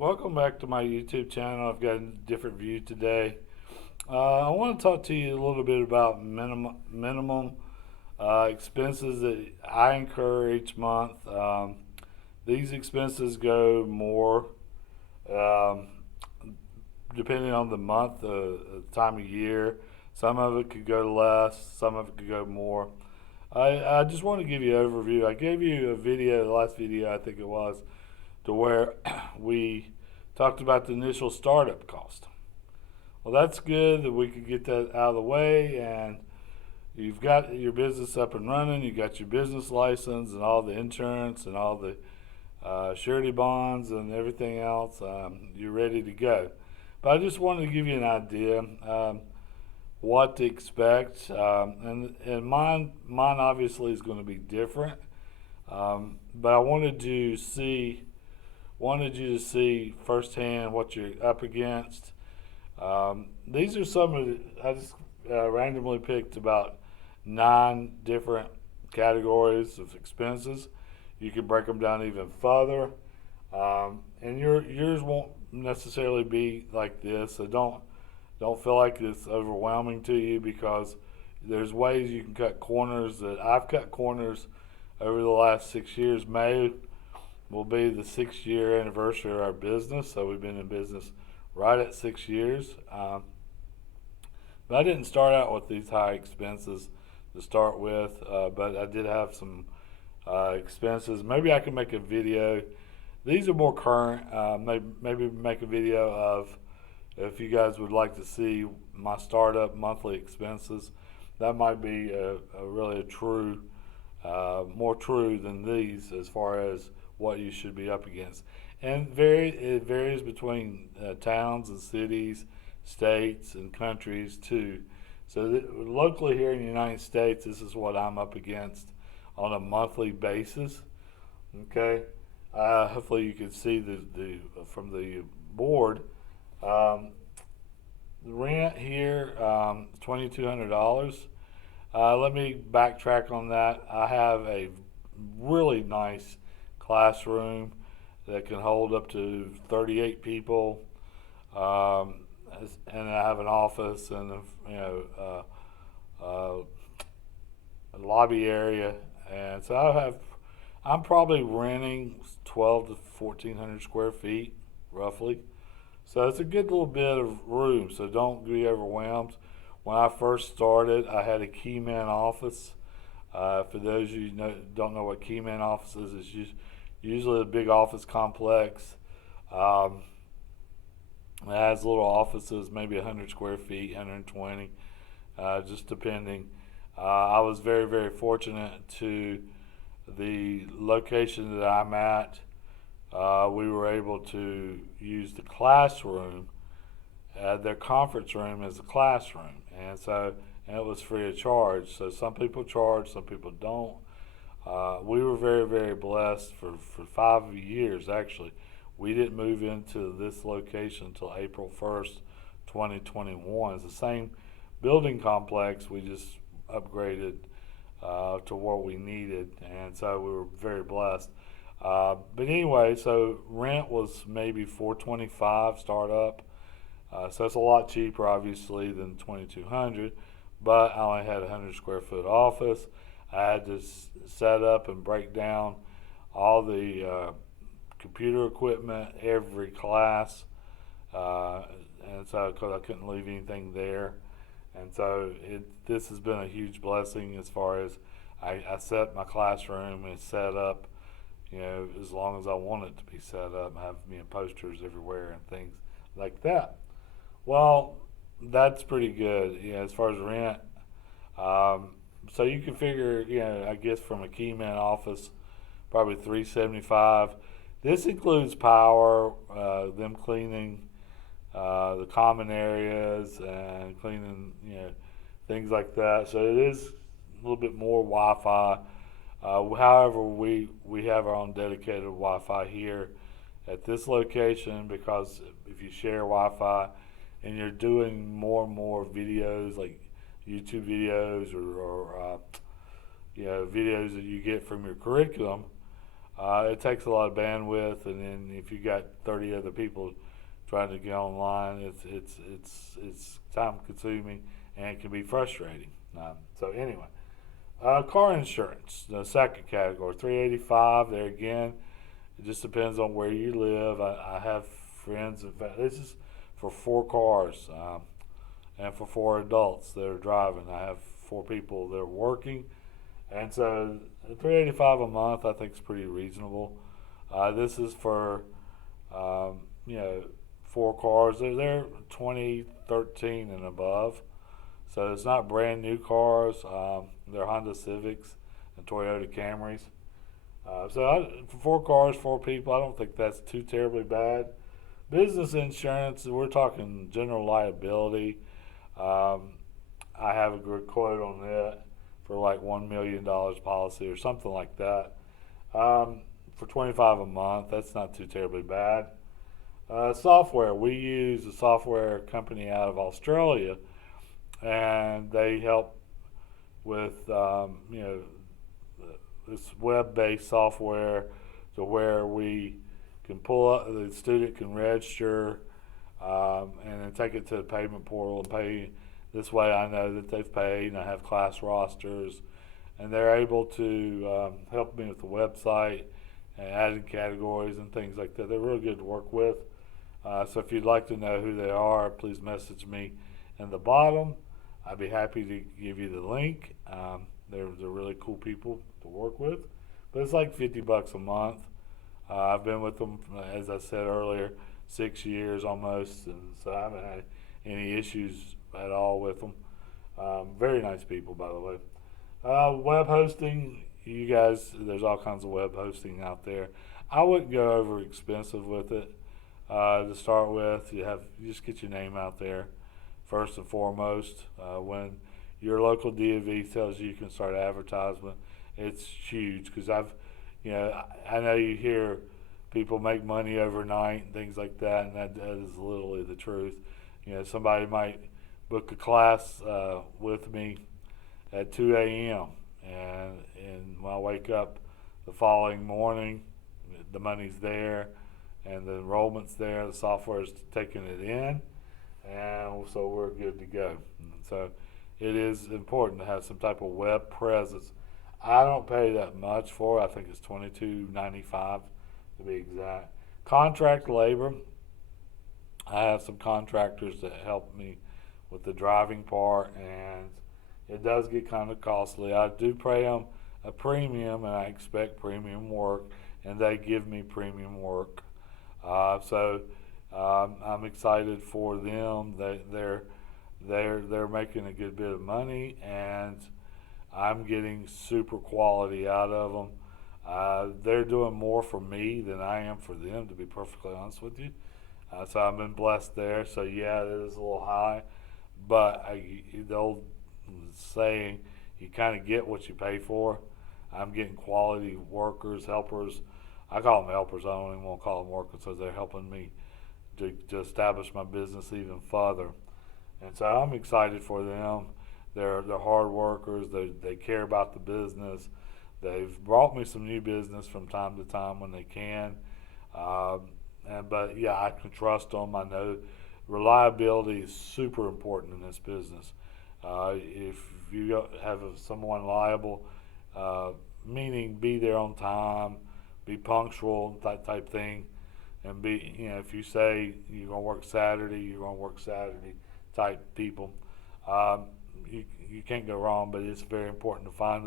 Welcome back to my YouTube channel. I've got a different view today. I want to talk to you a little bit about minimum expenses that I incur each month. These expenses go more um, depending on the month, time of year. Some of it could go less, some of it could go more. I just want to give you an overview. I gave you a video, the last video I think it was, to where we talked about the initial startup cost. Well, that's good that we could get that out of the way, and you've got your business up and running. You got your business license and all the insurance and all the surety bonds and everything else. You're ready to go. But I just wanted to give you an idea what to expect, and mine obviously is going to be different. But I wanted you to see firsthand what you're up against. These are some of I just randomly picked about 9 different categories of expenses. You can break them down even further, and yours won't necessarily be like this. So don't feel like it's overwhelming to you, because there's ways you can cut corners that I've cut corners over the last 6 years. May will be the 6-year anniversary of our business, so we've been in business right at 6 years. But I didn't start out with these high expenses to start with, but I did have some expenses. Maybe I can make a video. These are more current. Maybe make a video of, if you guys would like to see my startup monthly expenses. That might be really a true, more true than these as far as what you should be up against. And it varies between towns and cities, states and countries too. So locally here in the United States, this is what I'm up against on a monthly basis. Okay, hopefully you can see the from the board. The rent here, $2,200. Let me backtrack on that. I have a really nice classroom that can hold up to 38 people, and I have an office and a lobby area, and so I'm probably renting 12 to 1,400 square feet roughly. So it's a good little bit of room, so don't be overwhelmed. When I first started, I had a keyman office. For those of you who don't know what keyman office is, it's usually a big office complex. It has little offices, maybe 100 square feet, 120, just depending. I was very, very fortunate to the location that I'm at. We were able to use the classroom, their conference room, as a classroom, and it was free of charge. So some people charge, some people don't. We were very, very blessed for 5 years actually. We didn't move into this location until April 1st, 2021. It's the same building complex. We just upgraded to what we needed, and so we were very blessed. But anyway, so rent was maybe $425 startup. So it's a lot cheaper, obviously, than 2,200. But I only had a 100 square foot office. I had to set up and break down all the computer equipment every class, and so because I couldn't leave anything there, and so this has been a huge blessing as far as I set my classroom and set up, as long as I want it to be set up. I have posters everywhere and things like that. Well, that's pretty good, as far as rent. So you can figure, I guess from a keyman office, probably $375. This includes power, them cleaning the common areas and cleaning, things like that. So it is a little bit more Wi-Fi. However, we have our own dedicated Wi-Fi here at this location, because if you share Wi-Fi and you're doing more and more videos, like YouTube videos or videos that you get from your curriculum, It takes a lot of bandwidth, and then if you got 30 other people trying to get online, it's time consuming and it can be frustrating. So anyway, car insurance, the second category, 385. There again, it just depends on where you live. I have friends. In fact, this is for 4 cars and for 4 adults that are driving. I have 4 people that are working, and so 385 a month I think is pretty reasonable. This is for you know 4 cars. They're 2013 and above, so it's not brand new cars. They're Honda Civics and Toyota Camrys. For 4 cars, 4 people, I don't think that's too terribly bad. Business insurance, we're talking general liability. I have a good quote on that for like $1 million policy or something like that. For 25 a month, that's not too terribly bad. Software, we use a software company out of Australia, and they help with this web-based software to where we can pull up, the student can register and then take it to the payment portal and pay. This way I know that they've paid, and I have class rosters, and they're able to help me with the website and adding categories and things like that. They're really good to work with. So if you'd like to know who they are, please message me in the bottom. I'd be happy to give you the link. They're really cool people to work with, but it's like $50 a month. I've been with them, as I said earlier, 6 years almost, and so I haven't had any issues at all with them. Very nice people, by the way. Web hosting, you guys, there's all kinds of web hosting out there. I wouldn't go over expensive with it. To start with, you just get your name out there first and foremost. When your local DMV tells you can start advertisement, it's huge, because I know you hear people make money overnight and things like that, and that is literally the truth. Somebody might book a class with me at 2 a.m. and when I wake up the following morning, the money's there and the enrollment's there, the software's taking it in, and so we're good to go. And so it is important to have some type of web presence. I don't pay that much for it. I think it's $22.95 to be exact. Contract labor, I have some contractors that help me with the driving part, and it does get kind of costly. I do pay them a premium, and I expect premium work, and they give me premium work. I'm excited for them. They're making a good bit of money, and I'm getting super quality out of them. They're doing more for me than I am for them, to be perfectly honest with you. So I've been blessed there. So yeah, it is a little high, but the old saying, you kind of get what you pay for. I'm getting quality workers, helpers. I call them helpers. I don't even want to call them workers, because they're helping me to establish my business even further. And so I'm excited for them. They're hard workers. They care about the business. They've brought me some new business from time to time when they can. But yeah, I can trust them. I know reliability is super important in this business. If you have someone reliable, meaning be there on time, be punctual, that type thing, and if you say you're gonna work Saturday, you're gonna work Saturday type people. You can't go wrong, but it's very important to find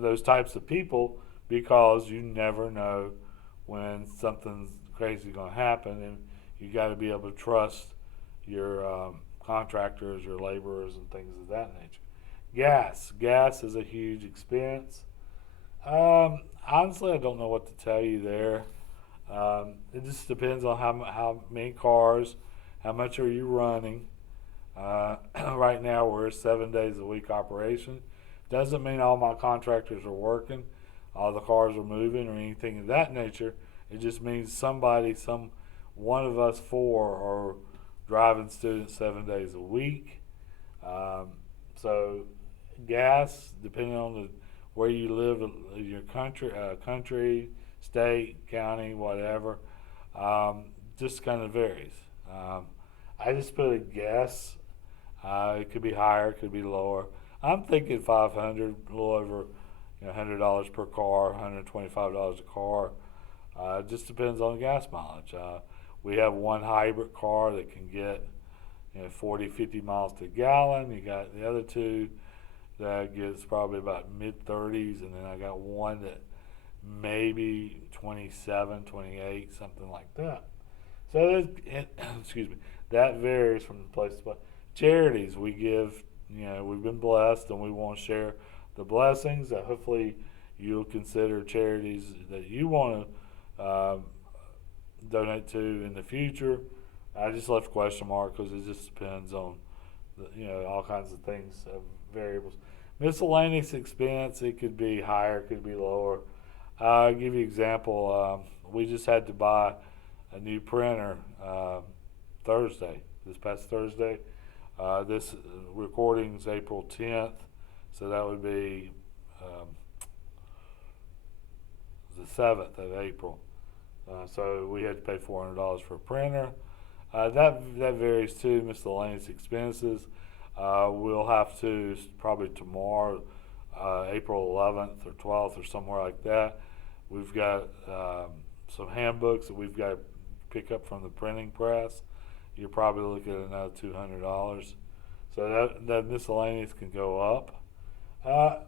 those types of people, because you never know when something's crazy going to happen, and you got to be able to trust your contractors, your laborers, and things of that nature. Gas is a huge expense. Honestly, I don't know what to tell you there. It just depends on how many cars, how much are you running. Right now we're a 7 days a week operation. Doesn't mean all my contractors are working, all the cars are moving, or anything of that nature. It just means one of us 4 are driving students 7 days a week. So gas, depending on where you live, your country, state, county, whatever. Just kind of varies. I just put a guess. It could be higher, it could be lower. I'm thinking 500, a little over, $100 per car, $125 a car. It just depends on the gas mileage. We have one hybrid car that can get 40, 50 miles to a gallon. You got the other two that gets probably about mid 30s, and then I got one that maybe 27, 28, something like that. So excuse me, that varies from place to place. Charities we give, we've been blessed, and we want to share the blessings. Hopefully, you'll consider charities that you want to donate to in the future. I just left question mark because it just depends on all kinds of things, variables. Miscellaneous expense, it could be higher, it could be lower. I'll give you an example. We just had to buy a new printer this past Thursday. This recording is April 10th, so that would be the 7th of April. So we had to pay $400 for a printer. That varies too. Miscellaneous expenses. We'll have to probably tomorrow, April 11th or 12th or somewhere like that. We've got some handbooks that we've got to pick up from the printing press. You're probably looking at another $200. So that miscellaneous can go up.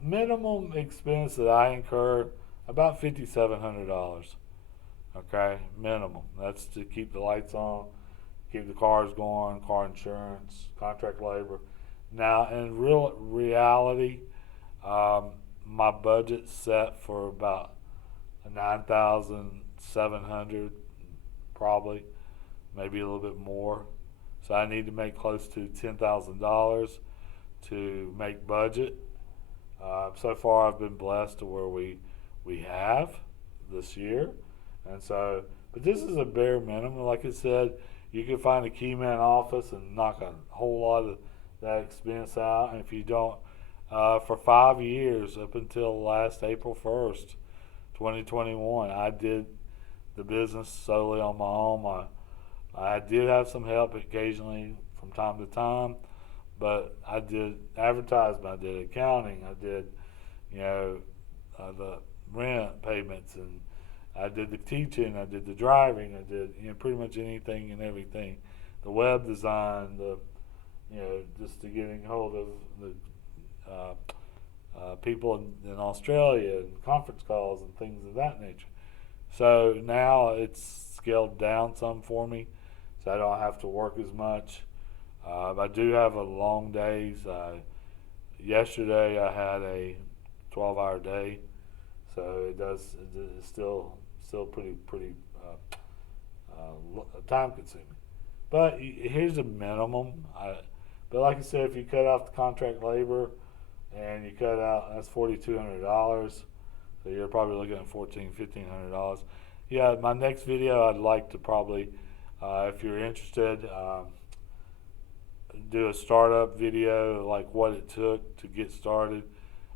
Minimum expense that I incur, about $5,700. Okay, minimum. That's to keep the lights on, keep the cars going, car insurance, contract labor. Now, in reality, my budget's set for about 9,700, probably, maybe a little bit more. So I need to make close to $10,000 to make budget. So far, I've been blessed to where we have this year, and so. But this is a bare minimum. Like I said, you can find a key man office and knock a whole lot of that expense out. And if you don't, for 5 years up until last April 1st, 2021, I did the business solely on my own. I did have some help occasionally from time to time, but I did advertisement, I did accounting, I did, the rent payments, and I did the teaching, I did the driving, I did pretty much anything and everything, the web design, just to getting hold of the people in Australia and conference calls and things of that nature. So now it's scaled down some for me, so I don't have to work as much. I do have a long days. Yesterday I had a 12-hour day, so it's still pretty time consuming. But here's a minimum. But like I said, if you cut off the contract labor and you cut out, that's $4,200. So you're probably looking at $1,500. Yeah, my next video I'd like to probably, if you're interested, do a startup video, like what it took to get started.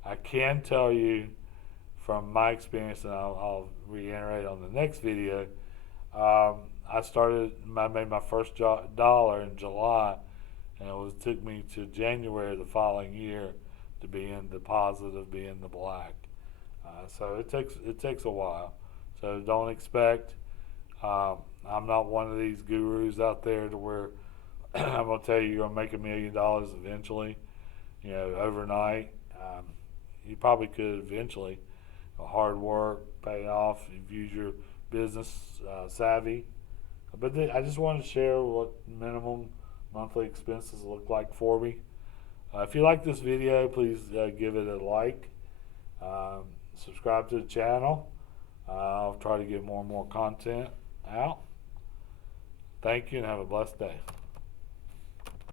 I can tell you from my experience, and I'll reiterate on the next video, I made my first dollar in July, and it took me to January the following year to be in the positive, be in the black. So it takes a while. So don't expect. I'm not one of these gurus out there to where I'm gonna tell you you're gonna make $1 million eventually, overnight. You probably could eventually. Hard work, pay off. You've used your business savvy. But I just wanted to share what minimum monthly expenses look like for me. If you like this video, please give it a like. Subscribe to the channel. I'll try to get more and more content out. Thank you and have a blessed day.